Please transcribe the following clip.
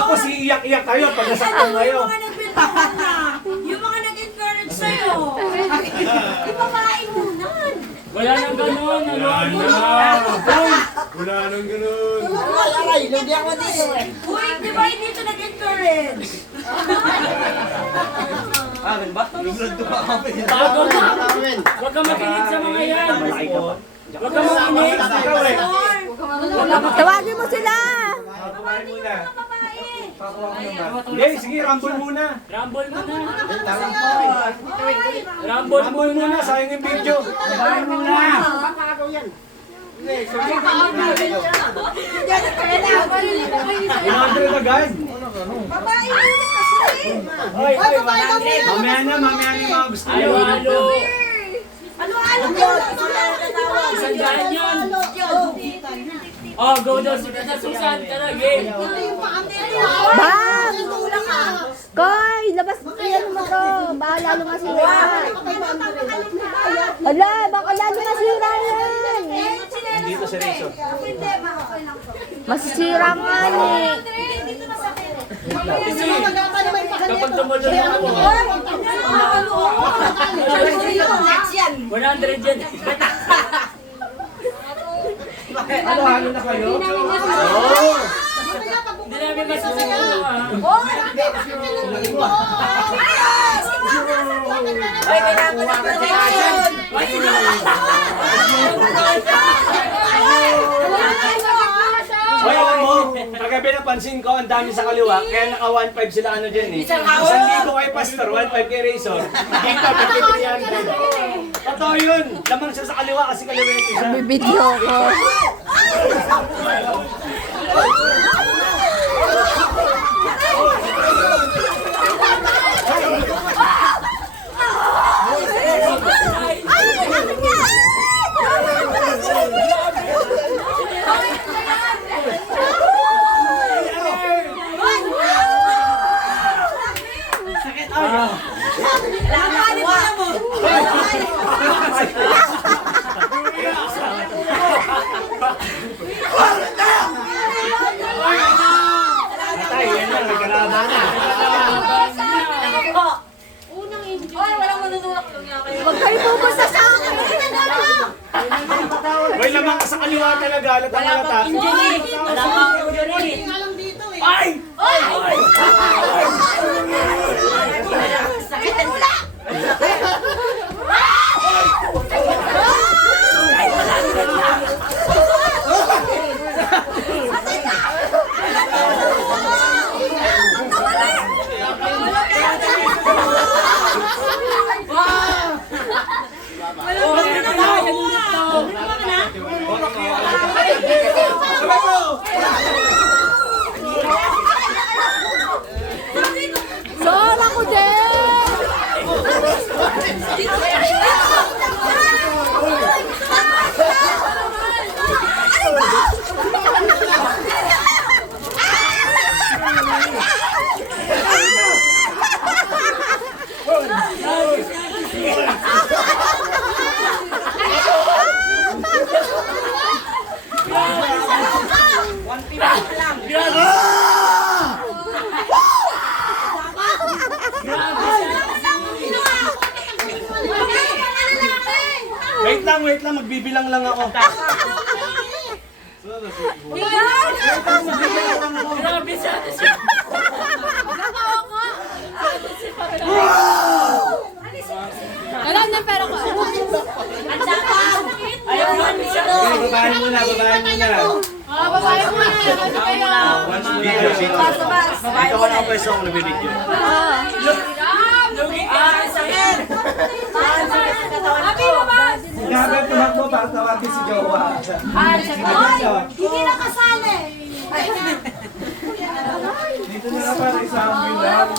Tapos iiyak-iyak kayo pag nasaktan kayo. Yung mga nagbintangan na, yung mga nag-encourage sa'yo. Ipapain mo na. Wala nang ganun. Wala nang ganun. Aray, lugi ako dito eh. Uy, di ba hindi ito nag-encourage? Amin ba? Luglad pa kami. Bago na. Huwag ka makinig sa mga yan. Huwag ka makinig. Tawagin mo sila! Kumain muna. Babae. Hindi, sige, rumble muna. Rumble mo na. Rumble Rumble muna, sayang yung video. Kumain mo na. Inandre agad. Babae muna kasi. Oy, mamaya na yung mga gusto nyo. Halo-halo. Ano-ano ko? Isang daan yan. Oh, go daw si Tita Susan. Tara, game. Bang! Koy, labas yan mo to. Baka lalo masira. Ala, baka lalo masira yan. Dito si Rizzo. Hindi, okay lang to. Masisira nga eh. Dito na sa akin. Kasi kapag tumulong ako, 100 yan. Ano, halo na kayo? Hindi namin masusunod ha. Ay, kailangan ko ng protection. Hoy, alam mo, kagabi napansin ko, ang dami sa kaliwa, kaya naka 1.5 sila ano dyan eh. 1,000 kay Pastor, 1.5 kay Razor. Dito, 5,300. Totoo yun, lamang siya sa kaliwa kasi kaliwa ito siya. Bibidyo ko. Atay, yan na, nagkalaban na. Ay, walang manunulak lang nga kayo. Huwag kayo pupunta sa akin. Hoy, lamang ka sa kaliwa talaga, halata. Wala pang injury. Ay! Sakit ang mula! Sola ko din! Wait lang, magbibilang lang ako. Grabe siya. Alam na pero ko. Ayaw namin siya. Okay, babae muna. Babae mo na. Once video. Dito ko na pwesto kung nabibidyo. Lugi ka. Sakit. Abi naman! Hinahabang tumakbo para tawagin si Jowa. Hindi na kasali! Dito na lang para isang bilang.